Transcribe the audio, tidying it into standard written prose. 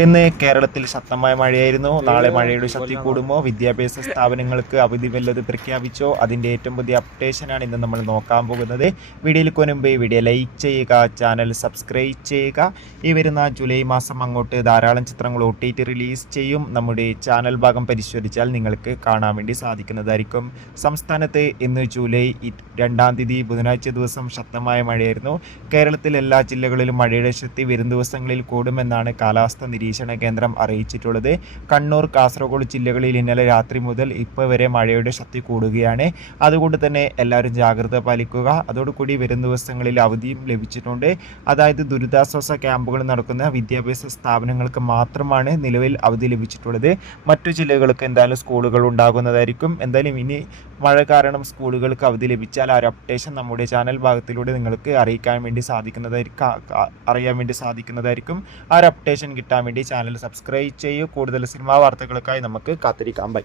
ഇന്ന് കേരളത്തിൽ ശക്തമായ മഴയായിരുന്നു. നാളെ മഴയുടെ ശക്തി കൂടുമോ? വിദ്യാഭ്യാസ സ്ഥാപനങ്ങൾക്ക് അവധി വല്ലത് പ്രഖ്യാപിച്ചോ? അതിൻ്റെ ഏറ്റവും പുതിയ അപ്ഡേഷനാണ് ഇന്ന് നമ്മൾ നോക്കാൻ പോകുന്നത്. വീഡിയോയിൽ മുൻപ് വീഡിയോ ലൈക്ക് ചെയ്യുക, ചാനൽ സബ്സ്ക്രൈബ് ചെയ്യുക. ഈ വരുന്ന ജൂലൈ മാസം അങ്ങോട്ട് ധാരാളം ചിത്രങ്ങൾ OTT റിലീസ് ചെയ്യും. നമ്മുടെ ചാനൽ ഭാഗം പരിശോധിച്ചാൽ നിങ്ങൾക്ക് കാണാൻ വേണ്ടി സാധിക്കുന്നതായിരിക്കും. സംസ്ഥാനത്ത് ഇന്ന് ജൂലൈ 2 തീയതി ബുധനാഴ്ച ദിവസം ശക്തമായ മഴയായിരുന്നു. കേരളത്തിൽ എല്ലാ ജില്ലകളിലും മഴയുടെ ശക്തി വരും ദിവസങ്ങളിൽ കൂടുമെന്നാണ് കാലാവസ്ഥ നിരീക്ഷണ കേന്ദ്രം അറിയിച്ചിട്ടുള്ളത്. കണ്ണൂർ, കാസർഗോഡ് ജില്ലകളിൽ ഇന്നലെ രാത്രി മുതൽ ഇപ്പോൾ വരെ മഴയുടെ ശക്തി കൂടുകയാണ്. അതുകൊണ്ട് തന്നെ എല്ലാവരും ജാഗ്രത പാലിക്കുക. അതോടുകൂടി വരും ദിവസങ്ങളിൽ അവധിയും ലഭിച്ചിട്ടുണ്ട്. അതായത് ദുരിതാശ്വാസ ക്യാമ്പുകൾ നടക്കുന്ന വിദ്യാഭ്യാസ സ്ഥാപനങ്ങൾക്ക് മാത്രമാണ് നിലവിൽ അവധി ലഭിച്ചിട്ടുള്ളത്. മറ്റു ജില്ലകൾക്ക് എന്തായാലും സ്കൂളുകൾ ഉണ്ടാകുന്നതായിരിക്കും. എന്തായാലും ഇനി മഴ കാരണം സ്കൂളുകൾക്ക് അവധി ലഭിച്ചാൽ ആ ഒരു അപ്ഡേഷൻ നമ്മുടെ ചാനൽ ഭാഗത്തിലൂടെ നിങ്ങൾക്ക് അറിയാൻ വേണ്ടി സാധിക്കുന്നതായിരിക്കും. ആ ഒരു അപ്ഡേഷൻ കിട്ടാൻ വേണ്ടി ചാനൽ സബ്സ്ക്രൈബ് ചെയ്യൂ. കൂടുതൽ സിനിമാ വാർത്തകൾക്കായി നമുക്ക് കാത്തിരിക്കാം. ബൈ.